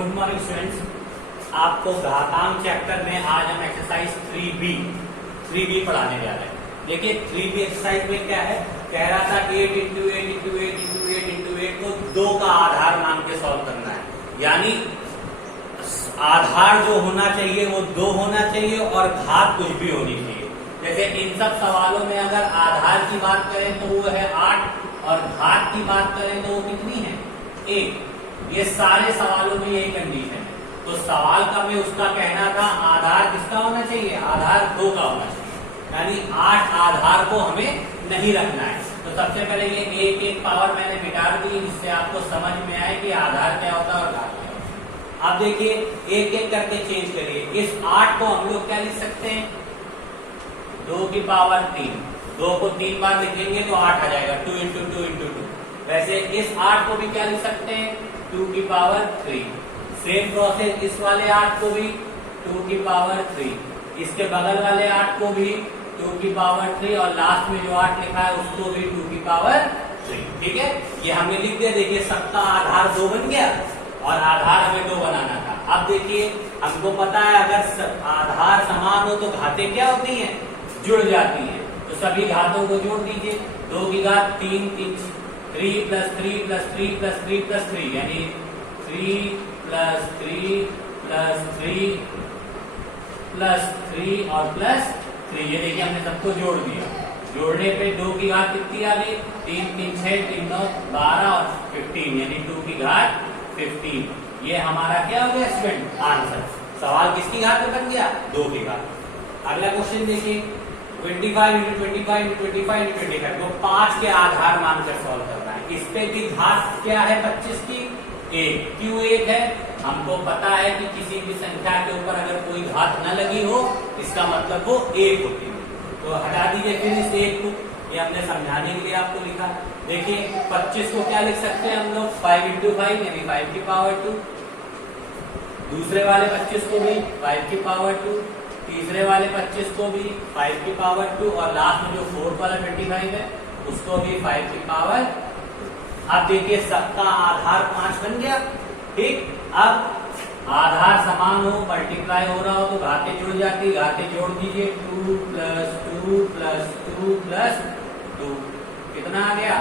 Good morning students. आपको घातांक chapter में आज हम एक्सरसाइज 3B पढ़ाने जा रहे हैं। देखिए 3B एक्सरसाइज में क्या है, कह रहा था 8 इंटू 8 इंटू 8 इंटू 8 इंटू 8 को 2 का आधार मान के सॉल्व करना है। यानी आधार जो होना चाहिए वो 2 होना चाहिए और घात कुछ भी होनी चाहिए। जैसे इन सब सवालों में अगर आधार की बात करें तो वो है 8 और घात की बात करें तो वो कितनी है 1। ये सारे सवालों में यही कंडीशन है। तो सवाल का में उसका कहना था आधार किसका होना चाहिए, आधार 2 का होना चाहिए। यानी 8 आधार को हमें नहीं रखना है। तो सबसे पहले ये एक पावर मैंने मिटा दी, जिससे आपको समझ में आए कि आधार क्या होता है और घात क्या होता है। अब देखिए एक एक करके चेंज करिए। इस 8 को हम लोग क्या लिख सकते हैं, 2 की पावर 3। 2 को 3 बार लिखेंगे तो 8 आ जाएगा, 2 इंटू 2 इंटू 2। वैसे इस 8 को भी क्या लिख सकते हैं, 2 की पावर 3। सेम प्रोसेस इस वाले 8 को भी 2 की पावर 3, इसके बगल वाले 8 को भी 2 की पावर 3 और लास्ट में जो 8 लिखा है उसको भी 2 की पावर 3। ठीक है, ये हमने लिख दिया। देखिए सबका आधार 2 बन गया और आधार हमें 2 बनाना था। अब देखिए हमको पता है अगर आधार समान हो तो घातें क्या होती हैं, जुड़ जाती हैं। तो सभी घातों को जोड़ दीजिए। 2 की घात 3, 3 प्लस 3 प्लस 3 प्लस 3 प्लस 3 यानी 3 प्लस 3 प्लस 3 प्लस 3 और प्लस 3। ये देखिए हमने सबको जोड़ दिया। जोड़ने पे 2 की घात कितनी आ गई, 3 3 6 3 9 12 और 15 यानी 2 की घात 15। ये हमारा क्या हो गया स्टूडेंट, आंसर। सवाल किसकी घात में बन गया, 2 की घात। अगला क्वेश्चन देखिए 25 इंटू 25 इंटू 25 इंटू 25 को 5 के आधार मानकर सॉल्व करना है। इस पे की घात क्या है 25 की 1। क्यों 1 है, हमको पता है कि किसी भी संख्या के ऊपर अगर कोई घात न लगी हो इसका मतलब वो 1 होती है। तो हटा दीजिए फिर इस 1 को, ये हमने समझाने के लिए आपको लिखा। देखिए 25 को क्या लिख सकते हैं हम लोग, 5 इंटू 5 यानी 5 की पावर 2। दूसरे वाले 25 को भी 5 की पावर 2, तीसरे वाले 25 को भी 5 की पावर 2 और लास्ट में जो 4th वाला 25 है उसको भी 5 की पावर 2। अब देखिए सबका आधार 5 बन गया। ठीक, अब आधार समान हो, मल्टीप्लाई हो रहा हो तो घातें जुड़ जाती, घातें जोड़ दीजिए। 2 प्लस 2 प्लस 2 प्लस 2 कितना आ गया,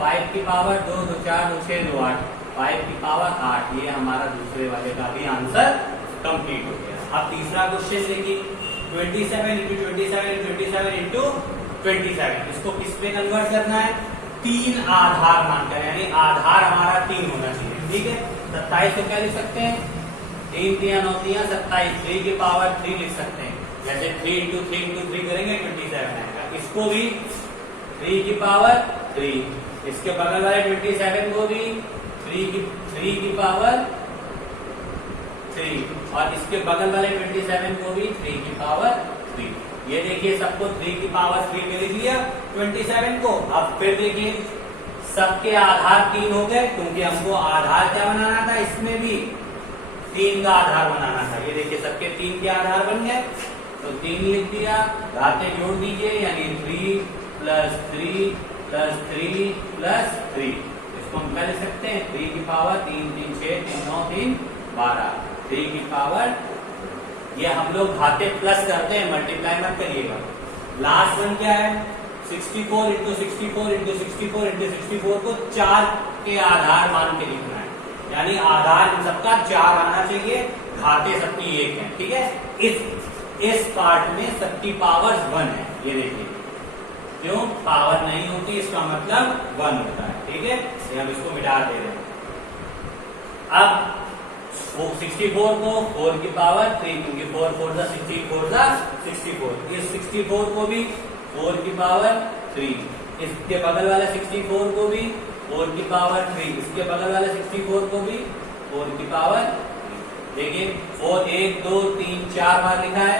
5 की पावर 2, 2 4 2 6 2 8, 5 की पावर 8। ये हमारा दूसरे वाले का भी आंसर कंप्लीट हो गया। अब तीसरा क्वेश्चन देखिए 27 इंटू 27 27 इंटू 27। इसको किस पे कन्वर्ट करना है, 3 आधार मानकर, यानी आधार हमारा 3 होना चाहिए। ठीक है, 27 को क्या लिख सकते हैं, 3 3 9 3 27, 3 की पावर 3 लिख सकते हैं। जैसे 3 इंटू 3 इंटू 3 करेंगे 27 आएगा। इसको भी 3 की पावर 3, इसके बगल वाले 27 को भी 3 की पावर 3 और इसके बगल वाले 27 को भी 3 की पावर 3। ये देखिए सबको 3 की पावर 3 में लिख लिया 27 को। अब फिर देखिए सबके आधार 3 हो गए, क्योंकि हमको आधार क्या बनाना था, इसमें भी 3 का आधार बनाना था। ये देखिए सबके 3 के आधार बन गए तो 3 लिख दिया। घातें जोड़ दीजिए यानी 3 प्लस 3 प्लस 3 प्लस 3। इसको हम क्या लिख सकते हैं, 3 की पावर 3 3 6 3 9 3 12, 3 की पावर। ये हम लोग घाते प्लस करते हैं, मल्टीप्लाई मत करिएगा। लास्ट वन क्या है, 64 इंटू 64 इंटू 64 इंटू 64 को 4 के आधार मान के लिखना है। यानी आधार इन सबका 4 आना चाहिए, घाते सबकी 1 है। ठीक है, इस पार्ट में सबकी पावर 1 है। ये देखिए क्यों पावर नहीं होती, इसका मतलब 1 होता है। ठीक है, ये हम इसको मिटा दे रहे हैं। अब 64 को 4 की पावर 3, क्योंकि 4 4 64। इस 64 को भी 4 की पावर 3, इसके बगल वाले 64 को भी 4 की पावर 3, इसके बगल वाले 64 को भी 4 की पावर 3। देखिए 4 1 2 3 4 बार लिखा है।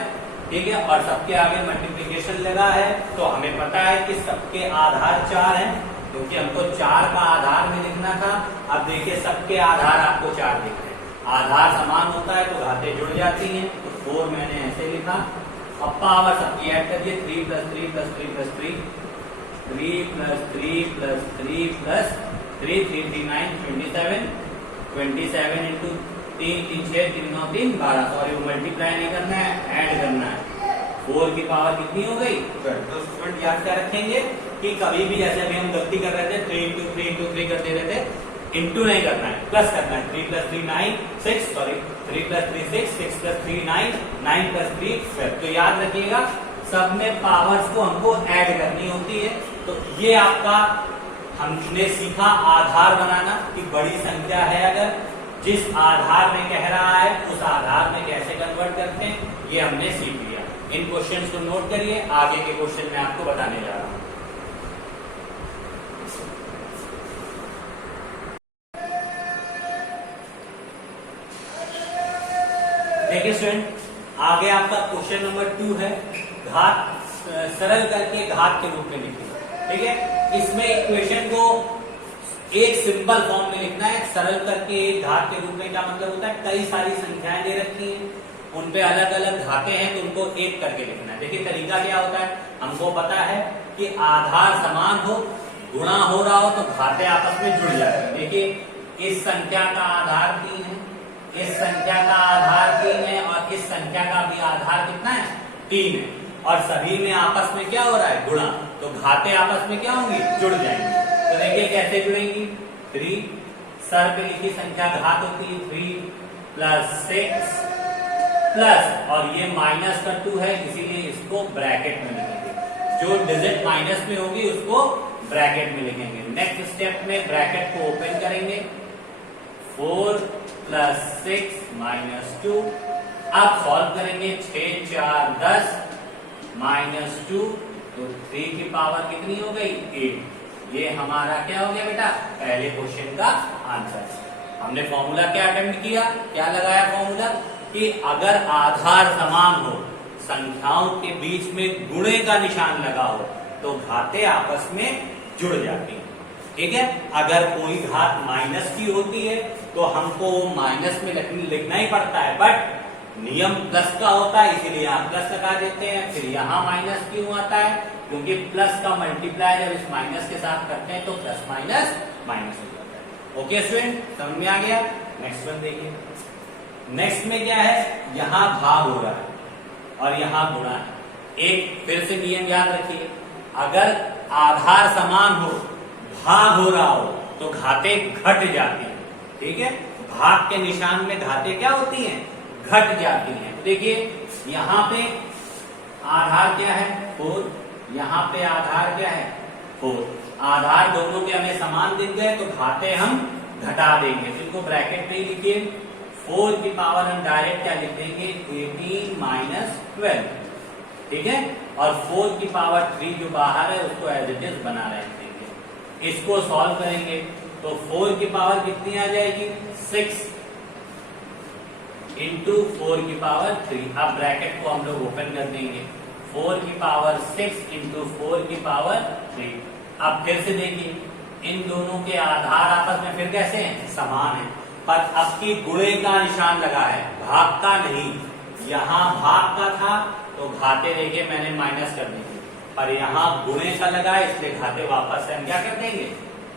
ठीक है, और सबके आगे मल्टीप्लिकेशन लगा है तो हमें पता है कि सबके आधार 4 हैं, क्योंकि हमको 4 का आधार में लिखना था। अब देखिए सबके आधार आपको 4 दिख रहे हैं। आधार समान होता है तो घातें जुड़ जाती हैं, तो 4 मैंने ऐसे लिखा। अब पावर सबकी ऐड करिए, 3 plus 3 plus 3 plus 3, 3 plus 3 plus 3 plus 3 3 3 9 27 27 into 3 3 6 3 9 3 12, sorry वो मल्टीप्लाई नहीं करना है, ऐड करना है। 4 की पावर कितनी हो गई? तो स्टूडेंट याद क्या रखेंगे कि कभी भी जैसे अभी हम गलती कर रहे थे 3 into 3 कर दे रहे थे, इंटू नहीं करना है, प्लस करना है। 3 + 3 9 6, सॉरी 3 + 3 6, 6 + 3 9, 9 + 3 12। तो याद रखिएगा सब में पावर्स को हमको ऐड करनी होती है। तो ये आपका हमने सीखा आधार बनाना कि बड़ी संख्या है अगर जिस आधार में कह रहा है उस आधार में कैसे कन्वर्ट करते हैं, ये हमने सीख लिया। इन क्वेश्चंस को नोट करिए, आगे के क्वेश्चन मैं आपको बताने जा रहा हूं। देखिए स्टूडेंट, आगे आपका क्वेश्चन नंबर 2 है, घात सरल करके घात के रूप में लिखिए। ठीक है, इसमें इक्वेशन को एक सिंपल फॉर्म में लिखना है। सरल करके एक घात के रूप में क्या मतलब होता है, कई सारी संख्याएं दे रखी हैं, उन पे अलग अलग घातें हैं, तो उनको एक करके लिखना है। देखिए तरीका क्या होता है, हमको पता है कि आधार समान हो, गुणा हो रहा हो तो घातें आपस में जुड़ जाती है। देखिए इस संख्या का आधार 3 है, इस संख्या का आधार 3 है और इस संख्या का भी आधार कितना है? 3 है, और सभी में आपस में क्या हो रहा है? गुणा। तो घातें आपस में क्या होंगी? जुड़ जाएंगी। तो देखिए कैसे जुड़ेंगी, 3 सर पे लिखी संख्या घात होती है 3 + 6 प्लस, और ये माइनस का 2 है इसीलिए इसको ब्रैकेट में लिखेंगे। जो डिजिट माइनस में होगी उसको ब्रैकेट में लिखेंगे। नेक्स्ट स्टेप में ब्रैकेट को ओपन करेंगे, 4 + 6 - 2। अब सॉल्व करेंगे, 6 4 10 -2, तो 3 की पावर कितनी हो गई? 8। ये हमारा क्या हो गया बेटा? पहले क्वेश्चन का आंसर। हमने फॉर्मूला क्या अटेम्प्ट किया, क्या लगाया फॉर्मूला कि अगर आधार समान हो, संख्याओं के बीच में गुणे का निशान लगा हो तो घातें आपस में जुड़ जाती हैं। ठीक है, अगर कोई घात माइनस की होती है तो हमको माइनस में लिखना ही पड़ता है, बट नियम प्लस का होता है इसीलिए यहाँ प्लस लगा देते हैं। फिर यहाँ माइनस क्यों आता है? क्योंकि प्लस का मल्टीप्लाई जब इस माइनस के साथ करते हैं तो प्लस माइनस माइनस हो जाता है। ओके स्टूडेंट, समझ में आ गया? नेक्स्ट वन देखिए। नेक्स्ट में क्या है, यहां भाग हो रहा है और यहां गुणा है। एक फिर से नियम याद रखिए, अगर आधार समान हो, भाग हो रहा हो तो घातें घट जाती हैं। ठीक है, भाग के निशान में घातें क्या होती हैं? घट जाती हैं। देखिए यहां पे आधार क्या है? 4, यहां पे आधार क्या है? 4। आधार दोनों के हमें समान दिख गए तो घातें हम घटा देंगे, तो इनको ब्रैकेट में ही लिखिए। 4 की पावर हम डायरेक्ट क्या लिख देंगे? 18 - 12। ठीक है, और 4 की पावर 3 जो बाहर है उसको एज इट इज बना देंगे। इसको सॉल्व करेंगे तो 4 की पावर कितनी आ जाएगी? 6 × 4 की पावर 3। अब ब्रैकेट को हम लोग ओपन कर देंगे, 4 की पावर 6 × 4 की पावर 3। अब फिर से देखिए इन दोनों के आधार आपस में फिर कैसे हैं? समान है, पर अब की गुणे का निशान लगा है, भाग का नहीं। यहाँ भाग का था तो घाते देखिए मैंने माइनस कर दी थी, पर यहाँ गुणे का लगा है इसलिए घाते वापस से हम क्या कर देंगे?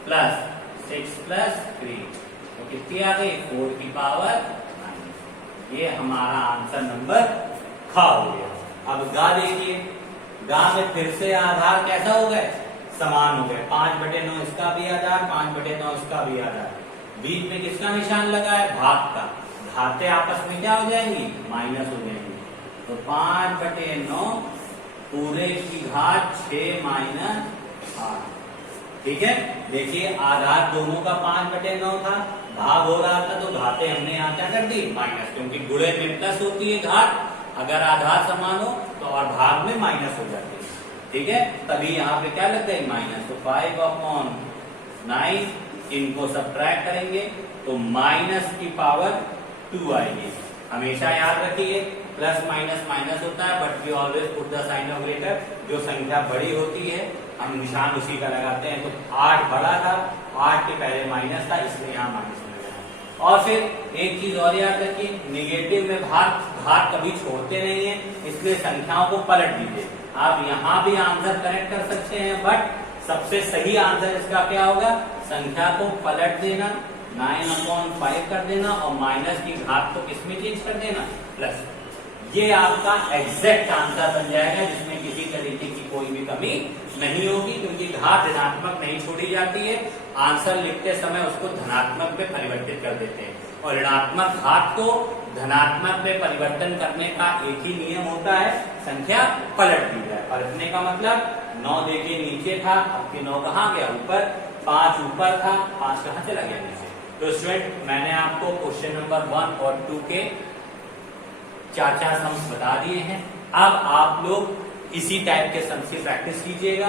प्लस 6 + 3, तो कितनी आ गई? 4 की पावर 9। ये हमारा आंसर नंबर ख हो गया। अब गा देखिए, गा में फिर से आधार कैसा हो गए? समान हो गए। 5/9 इसका भी आधार, 5/9 इसका भी आधार। बीच में किसका निशान लगा है? भाग का। घातें आपस में क्या हो जाएंगी? माइनस हो जाएंगी। तो 5/9 पूरे की घात 6 - 8। ठीक है, देखिए आधार दोनों का 5/9 था, भाग हो रहा था तो घातें हमने यहाँ क्या कर दी? माइनस, क्योंकि गुणे में प्लस होती है घात, अगर आधार समान हो तो और भाग में माइनस हो जाती है। ठीक है, तभी यहाँ पे क्या लग गई? माइनस। तो 5/9 इनको सब्ट्रैक्ट करेंगे तो माइनस की पावर 2 आएगी। हमेशा याद रखिए प्लस माइनस माइनस होता है, but we always put the sign of greater. जो संख्या बड़ी होती है हम निशान उसी का लगाते हैं। तो 8 बड़ा था, 8 के पहले माइनस था इसलिए यहाँ माइनस लगाया। और फिर एक चीज और याद रखिए, निगेटिव में घात कभी छोड़ते नहीं है, इसलिए संख्याओं को पलट दीजिए। आप यहाँ भी आंसर करेक्ट कर सकते हैं, बट सबसे सही आंसर इसका क्या होगा? संख्या को पलट देना 9/5 कर देना और माइनस की घात को किसमें चेंज कर देना, प्लस। ये आपका एग्जैक्ट आंसर बन जाएगा जिसमें किसी तरीके की कोई भी कमी नहीं होगी, क्योंकि घात ऋणात्मक नहीं छोड़ी जाती है। आंसर लिखते समय उसको धनात्मक में परिवर्तित कर देते हैं, और ऋणात्मक घात को धनात्मक में परिवर्तन करने का एक ही नियम होता है, संख्या पलट दी जाए। और इतने का मतलब 9 देखिए नीचे था, अब के 9 कहाँ गया, ऊपर। 5 ऊपर था, 5 कहाँ चला गया नीचे। तो स्टूडेंट मैंने आपको क्वेश्चन नंबर 1 और 2 के 4 सम्स बता दिए हैं। अब आप लोग इसी टाइप के सम्स की प्रैक्टिस कीजिएगा,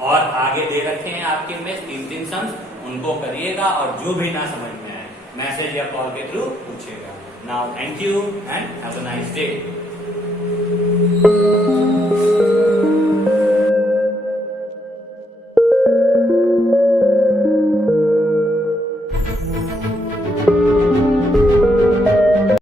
और आगे दे रखे हैं आपके में 3 सम्स, उनको करिएगा, और जो भी ना समझ में आए मैसेज या कॉल के थ्रू पूछिएगा। Now thank you and have a nice day.